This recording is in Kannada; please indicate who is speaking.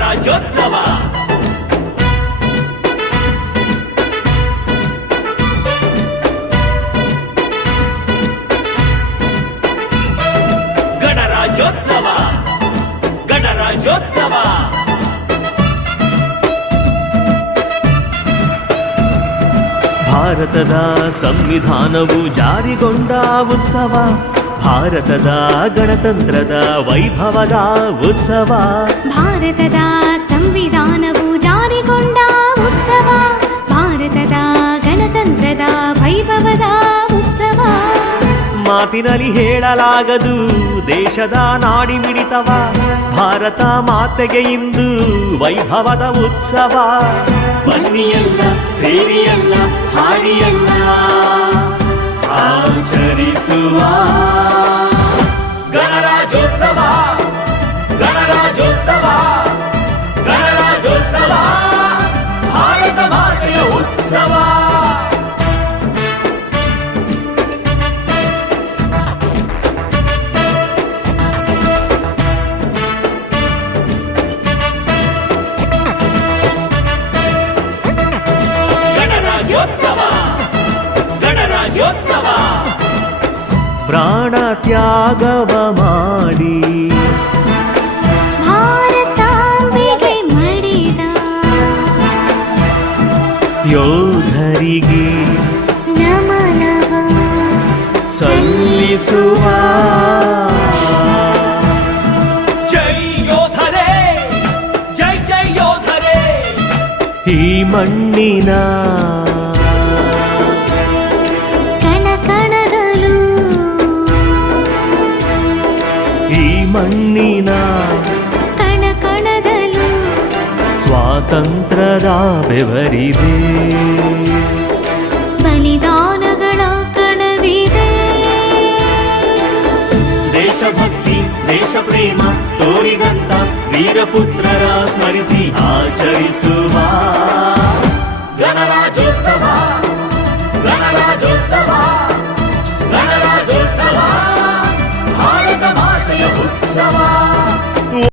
Speaker 1: ಗಣರಾಜ್ಯೋತ್ಸವ ಗಣರಾಜ್ಯೋತ್ಸವ ಗಣರಾಜ್ಯೋತ್ಸವ ಭಾರತದ ಸಂವಿಧಾನವು ಜಾರಿಗೊಂಡ ಉತ್ಸವ ಭಾರತದ ಗಣತಂತ್ರದ ವೈಭವದ ಉತ್ಸವ
Speaker 2: ಭಾರತದ ಸಂವಿಧಾನವು ಜಾರಿಗೊಂಡ ಉತ್ಸವ ಭಾರತದ ಗಣತಂತ್ರದ ವೈಭವದ ಉತ್ಸವ
Speaker 1: ಮಾತಿನಲ್ಲಿ ಹೇಳಲಾಗದು ದೇಶದ ನಾಡಿ ಮಿಡಿತವ ಭಾರತ ಮಾತೆಗೆ ಇಂದು ವೈಭವದ ಉತ್ಸವ ಬನ್ನಿಯಲ್ಲ ಸೇರಿಯಲ್ಲ ಹಾಡಿಯಲ್ಲ ಆಚರಿಸುವ ಗಣರಾಜ್ಯೋತ್ಸವ ಗಣರಾಜ್ಯೋತ್ಸವ ಗಣರಾಜ್ಯೋತ್ಸವ ಭಾರತ ಮಾತೆಯ ಉತ್ಸವ ಗಣರಾಜ್ಯೋತ್ಸವ ಗಣರಾಜ್ಯೋತ್ಸವ ಪ್ರಾಣ ತ್ಯಾಗವ ಮಾಡಿ
Speaker 2: ಭಾರತಾಂಬೆಗೆ ಮಡಿದ
Speaker 1: ಯೋಧರಿಗೆ
Speaker 2: ನಮನವ
Speaker 1: ಸಲ್ಲಿಸುವ ಜೈ ಯೋಧರೇ ಜೈ ಜೈ ಯೋಧರೇ ಈ ಮಣ್ಣಿನ
Speaker 2: ಕಣಕಣದಲು
Speaker 1: ಈ ಮಣ್ಣಿನ
Speaker 2: ಕಣಕಣದಲು
Speaker 1: ಸ್ವಾತಂತ್ರ್ಯದ ಬೆವರಿದೆ
Speaker 2: ಬಲಿದಾನಗಳ ಕಣವಿದೆ
Speaker 1: ದೇಶಭಕ್ತಿ ದೇಶ ಪ್ರೇಮ ತೋರಿದಂತ ವೀರಪುತ್ರರ ಸ್ಮರಿಸಿ ಆಚರಿಸುವ